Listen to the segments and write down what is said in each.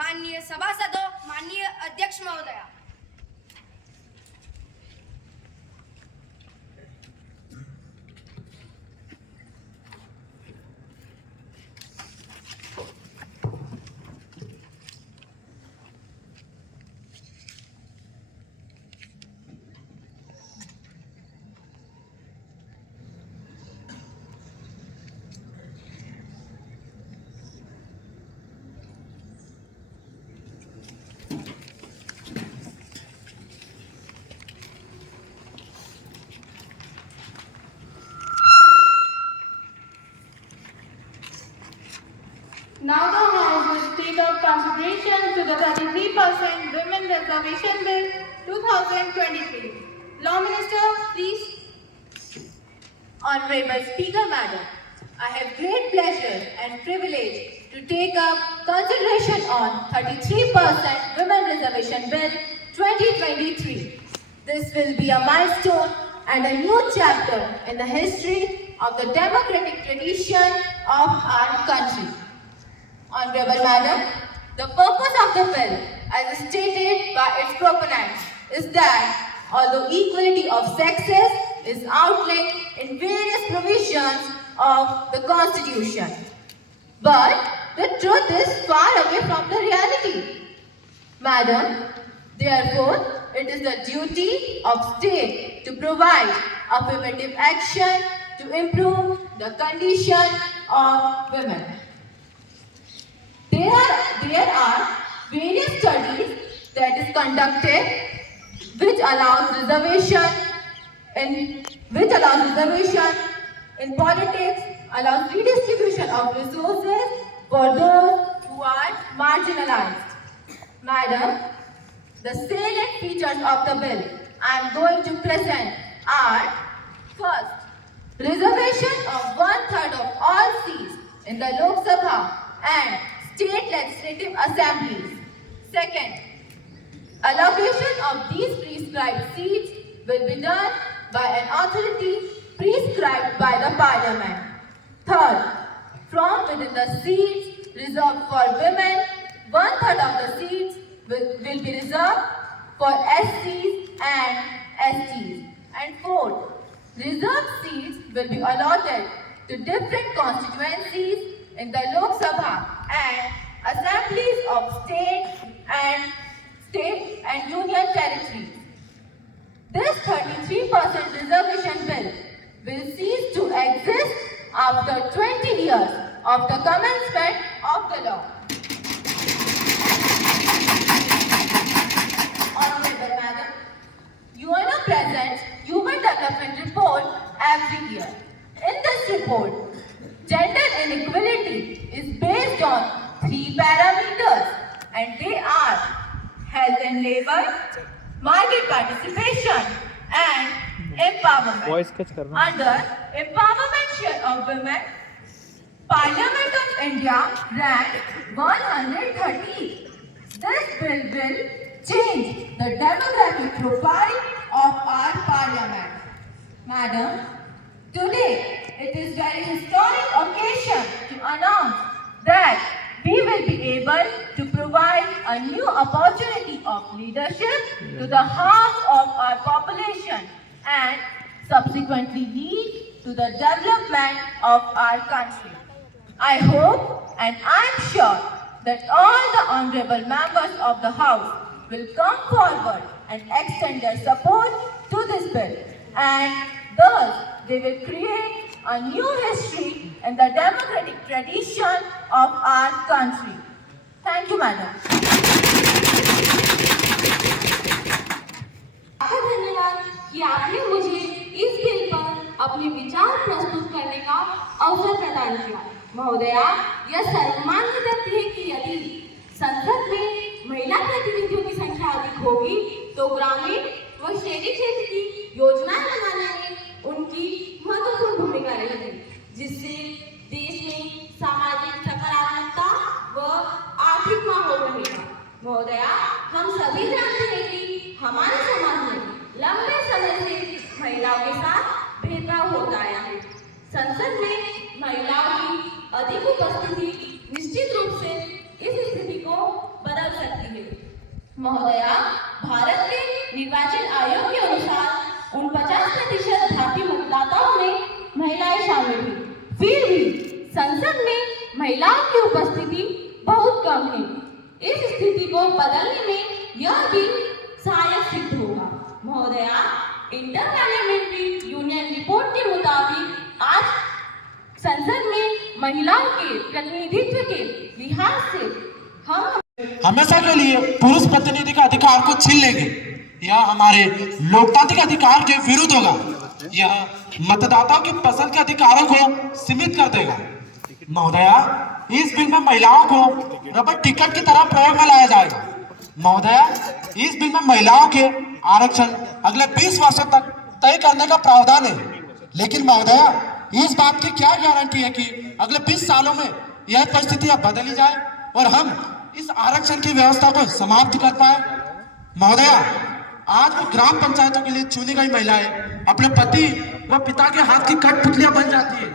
माननीय सभासदों, माननीय अध्यक्ष महोदया, now the House will take up consideration to the 33% Women Reservation Bill 2023. Law Minister, please. Honorable Speaker Madam, I have great pleasure and privilege to take up consideration on 33% Women Reservation Bill 2023. This will be a milestone and a new chapter in the history of the democratic tradition of our country. Honorable Madam, the purpose of the bill, as stated by its proponents, is that although equality of sexes is outlined in various provisions of the Constitution, but the truth is far away from the reality. Madam, therefore, it is the duty of state to provide affirmative action to improve the condition of women. There are various studies that is conducted which allows reservation in politics, allows redistribution of resources for those who are marginalized. Madam, the salient features of the bill I am going to present are: first, reservation of 1/3 of all seats in the Lok Sabha and state legislative assemblies. Second, allocation of these prescribed seats will be done by an authority prescribed by the Parliament. Third, from within the seats reserved for women, 1/3 of the seats will be reserved for SCs and STs. And fourth, reserved seats will be allotted to different constituencies in the Lok Sabha and assemblies of state and union territories. This 33% reservation bill will cease to exist after 20 years of the commencement of the law. Honorable Madam, UNO presents Human Development Report every year. In this report, gender inequality is based on 3 parameters, and they are health and labor, market participation, and empowerment. Under empowerment share of women, Parliament of India ranked 130. This bill will change the demographic profile of our Parliament. Madam, today it is very historic occasion to announce that we will be able to provide a new opportunity of leadership to the half of our population and subsequently lead to the development of our country. I hope and I am sure that all the honorable members of the House will come forward and extend their support to this bill, and thus they will create a new history in the democratic tradition of our country. Thank you, Madam. धन्यवाद कि आपने मुझे इस बिल पर अपने विचार प्रस्तुत करने का अवसर प्रदान किया। महोदया, यह सर्वमान्य तथ्य है कि यदि संसद में महिला प्रतिनिधियों की संख्या अधिक होगी तो ग्रामीण व शहरी क्षेत्र की योजनाएं बनाने में उनकी महत्वपूर्ण भूमिका रहेगी, जिससे देश में सामाजिक सकारात्मकता व आर्थिक माहौल रहेगा। महोदया, हम सभी जानते हैं कि हमारे समाज में लंबे समय से महिलाओं के साथ भेदभाव होता आया है। संसद में महिलाओं की अधिक उपस्थिति निश्चित रूप से इस स्थिति को बदल महोदया, भारत के निर्वाचन आयोग के अनुसार 49% भारतीय मतदाताओं में महिलाएं शामिल हैं। फिर भी संसद में महिलाओं की उपस्थिति बहुत कम है। इस स्थिति को बदलने में यह बिल सहायक सिद्ध होगा। महोदया, इंटर पार्लियामेंट्री यूनियन रिपोर्ट के मुताबिक आज संसद में महिलाओं के प्रतिनिधित्व के लिहाज से हम हमेशा के लिए पुरुष प्रतिनिधि का अधिकार को छीन लेंगे। यह हमारे लोकतांत्रिक अधिकार के विरुद्ध होगा। यह मतदाताओं की पसंद के अधिकारों को सीमित कर देगा। महोदया, इस बिल में महिलाओं को रबर टिकट की तरह प्रयोग में लाया जाएगा। महोदया, इस बिल में महिलाओं के आरक्षण अगले 20 वर्षों तक तय करने का प्रावधान है। लेकिन महोदया, इस बात की क्या गारंटी है कि अगले 20 सालों में यह परिस्थिति अब बदली जाए और हम इस आरक्षण की व्यवस्था को समाप्त कर पाए। महोदया, आज वो ग्राम पंचायतों के लिए चुनी गई महिलाएं अपने पति व पिता के हाथ की कठपुतलियां बन जाती है।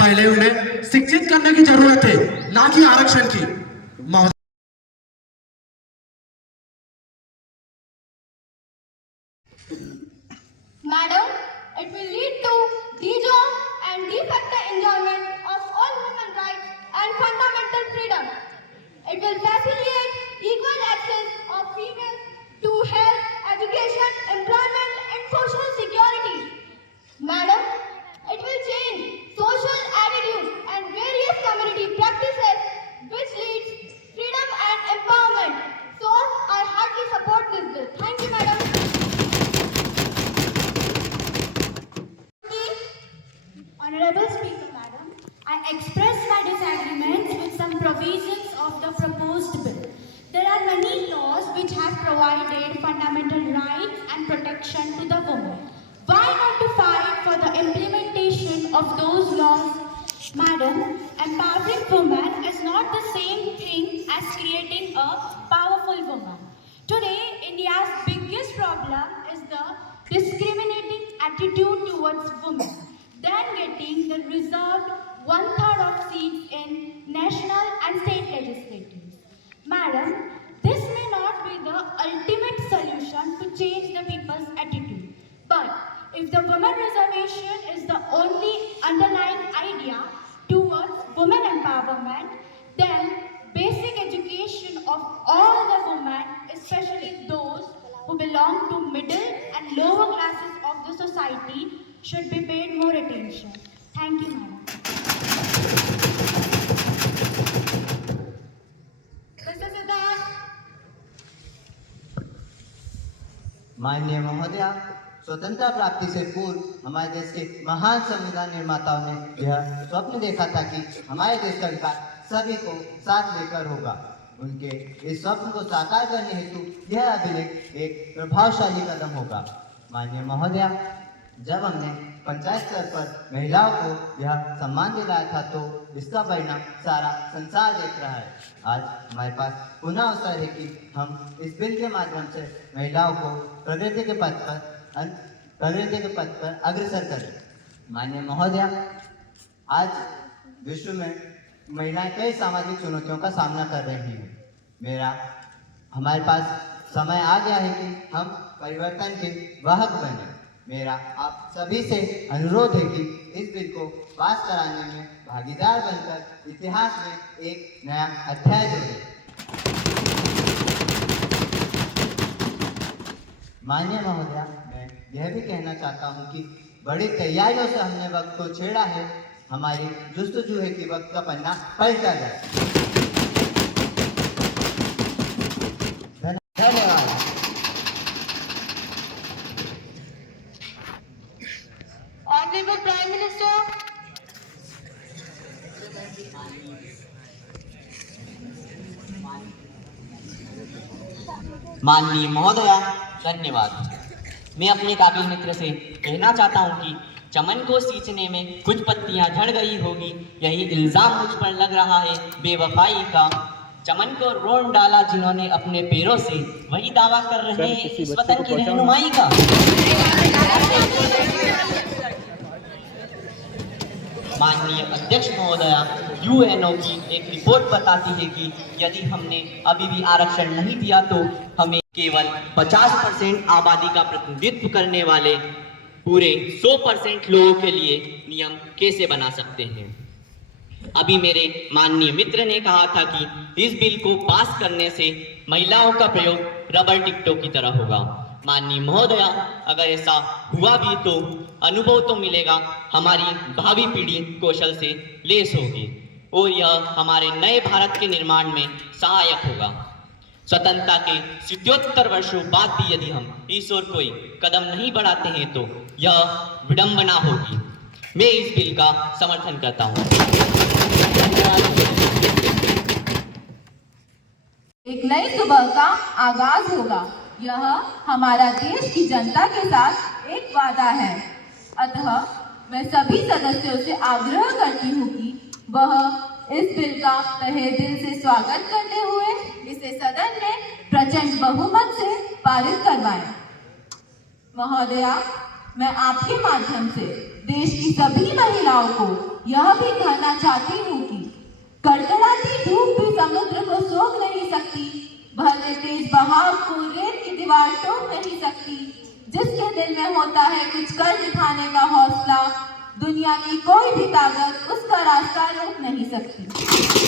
पहले उन्हें शिक्षित करने की जरूरत है, ना कि आरक्षण की। महोदया, Madam, it will lead to de-job and de facto enjoyment of all human rights and fundamental freedom. It will facilitate equal access of females to health, education, employment and social security. Madam, it will change social attitudes and various community practices which leads freedom and empowerment. So, I heartily support this bill. Thank you, Madam. Honorable Speaker, Madam, I express my disagreements with some provisions of the proposed bill. There are many laws which have provided fundamental rights and protection to the woman. Why not to fight for the implementation of those laws? Madam, empowering women is not the same thing as creating a powerful woman. Today, India's biggest problem is the discriminating attitude towards women, then getting the reserved 1/3 of seats in national and state legislatures. Madam, this may not be the ultimate solution to change the people's attitude. But if the women reservation is the only underlying idea towards women empowerment, then basic education of all the women, especially those who belong to middle and lower classes of the society, should be paid more attention. Thank you, Madam. Mr. Siddharth. माननीय महोदया, स्वतंत्रता प्राप्ति से पूर्व हमारे देश के महान संविधान निर्माताओं ने यह स्वप्न देखा था कि हमारे देश का विकास सभी को साथ लेकर होगा। उनके इस स्वप्न को साकार करने हेतु यह अभिलेख एक प्रभावशाली कदम होगा। माननीय महोदया, जब हमने पंचायत स्तर पर महिलाओं को यह सम्मान दिलाया था तो इसका परिणाम सारा संसार देख रहा है। आज हमारे पास पुनः अवसर है कि हम इस बिल के माध्यम से महिलाओं को प्रगति के पथ पर अग्रसर करें। माननीय महोदया, आज विश्व में महिलाएं कई सामाजिक चुनौतियों का सामना कर रही हैं। हमारे पास समय आ गया है कि हम परिवर्तन के वाहक बने। मेरा आप सभी से अनुरोध है कि इस बिल को पास कराने में भागीदार बनकर इतिहास में एक नया अध्याय जोड़ें। माननीय महोदया, मैं यह भी कहना चाहता हूं कि बड़ी तैयारियों से हमने वक्त को छेड़ा है। हमारी जुस्तजू है कि वक्त का पन्ना पलटा जाए। धन्यवाद। Honorable Prime Minister. माननीय महोदया, धन्यवाद। मैं अपने काबिल मित्र से कहना चाहता हूं कि चमन को सींचने में कुछ पत्तियां झड़ गई होगी, यही इल्जाम मुझ पर लग रहा है बेवफाई का। चमन को रोन डाला जिन्होंने अपने पैरों से, वही दावा कर रहे हैं इस वतन की रहनुमाई का। माननीय अध्यक्ष महोदया, यूएनओ की एक रिपोर्ट बताती है कि यदि हमने अभी भी आरक्षण नहीं दिया तो हमें केवल 50% आबादी का प्रतिनिधित्व करने वाले पूरे 100% लोगों के लिए नियम कैसे बना सकते हैं। अभी मेरे माननीय मित्र ने कहा था कि इस बिल को पास करने से महिलाओं का प्रयोग रबर टिकटों की तरह होगा। माननीय महोदया, अगर ऐसा हुआ भी तो अनुभव तो मिलेगा, हमारी भावी पीढ़ी कौशल से लेस होगी और यह हमारे नए भारत के निर्माण में सहायक होगा। स्वतंत्रता के 77 वर्षों बाद भी यदि हम इस ओर कोई कदम नहीं बढ़ाते हैं तो यह विडंबना होगी। मैं इस बिल का समर्थन करता हूँ। एक नई सुबह का आगाज होगा। यह हमारा देश की जनता के साथ एक वादा है। अतः मैं सभी सदस्यों से आग्रह करती हूँ कि वह इस बिल का तहे दिल से स्वागत करते हुए इसे सदन में प्रचंड बहुमत से पारित करवाएं। महोदया, मैं आपके माध्यम से देश की सभी महिलाओं को यह भी कहना चाहती हूँ कि कड़कड़ाती धूप भी समुद्र को सोख नहीं सकती, भले तेज बहाव को रेत की दीवार तोड़ नहीं सकती। जिसके दिल में होता है कुछ कर दिखाने का हौसला, दुनिया की कोई भी ताकत उसका रास्ता रोक नहीं सकती।